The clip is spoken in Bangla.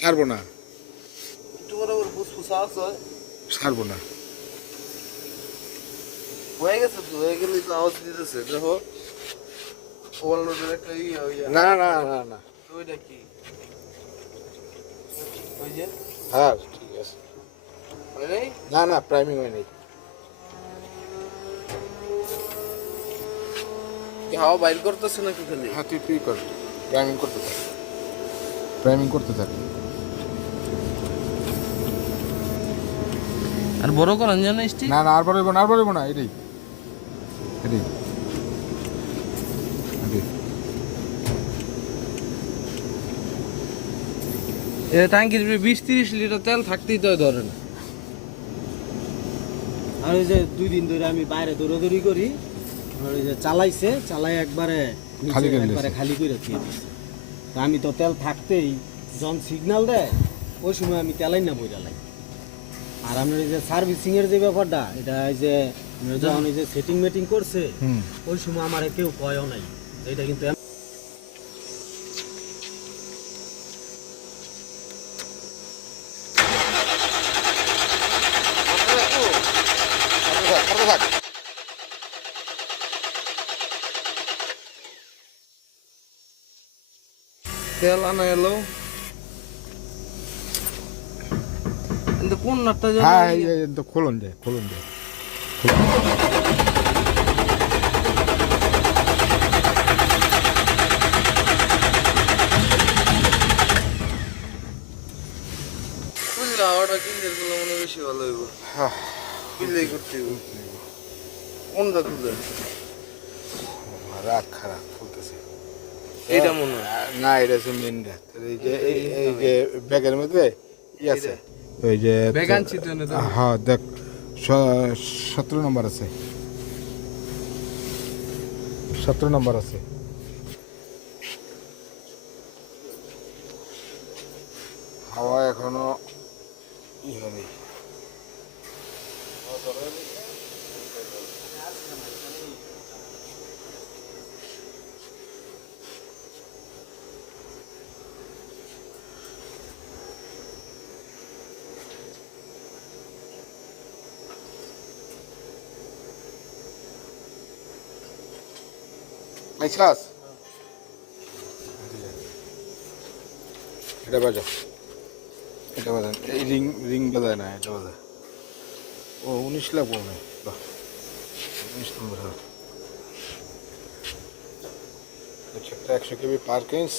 ছাড়বো না, ছাড়বো না। হয়ে গেছে তো, হয়ে গেলেই তো আওয়াজ দিতেছে। দেখো ওভারলোডের একটা না না না না, ওইটা কি ওই যে হ্যাঁ ঠিক আছে। হয় নাই? না না, প্রাইমিং হয় নাই। কি হাওয়া বাইর করতেছে নাকি খালি? হ্যাঁ তুই কর, প্রাইমিং করতে থাক, প্রাইমিং করতে থাক। আর বড় করেন জানো স্টিক? না না, আর বলবো না, আর বলবো না, এটাই এটাই এটাই। এটা ট্যাঙ্কির 20-30 লিটার তেল থাকতেই তো ধরে না। আর ওই যে 2 দিন ধরে আমি বাইরে দৌড়াদৌড়ি করি, আর ওই যে চালাই একবারে খালি করে একবারে দিয়েছে। খালি করে দিয়ে দিচ্ছে। তা আমি তো তেল থাকতেই যখন সিগন্যাল দেয় ওই সময় আমি তেলাই না বইরা লাই। আর আপনার এই যে সার্ভিসিং এর যে ব্যাপারটা, এটা এই যে আপনার যখন এই যে সেটিং মেটিং করছে হুম, ওই সময় আমার কেউ কয়ও নাই। এটা কিন্তু তেল আনা এলো, কিন্তু কোন নাটটা যেন হ্যাঁ এই তো খোলন যায়, খোলন যায়। বুঝলে হাওয়াটা কিনলে গুলো মনে বেশি ভালো হইব। হ্যাঁ, বুঝলেই করতে হইব। কোনটা তুলে? রাত খারাপ ফুলতেছে। এইটা মনে হয়। না, এটা হচ্ছে মেন রাত। এই যে এই যে ব্যাগের মধ্যে ই আছে, ওই যে ব্যাগ আনছি তো এনে তো। হ্যাঁ দেখ, 17 নম্বর আছে, 17 নম্বর আছে। হাওয়া এখনো ই হয়নি। আইসাস এটা বাজা, এটা বাজা, এই রিং বাজায় না, এটা বাজা। ও 19 লাখ বল না, বাহ 19 নম্বর। হ্যাঁ, একটা 100 কেবি পার কেস।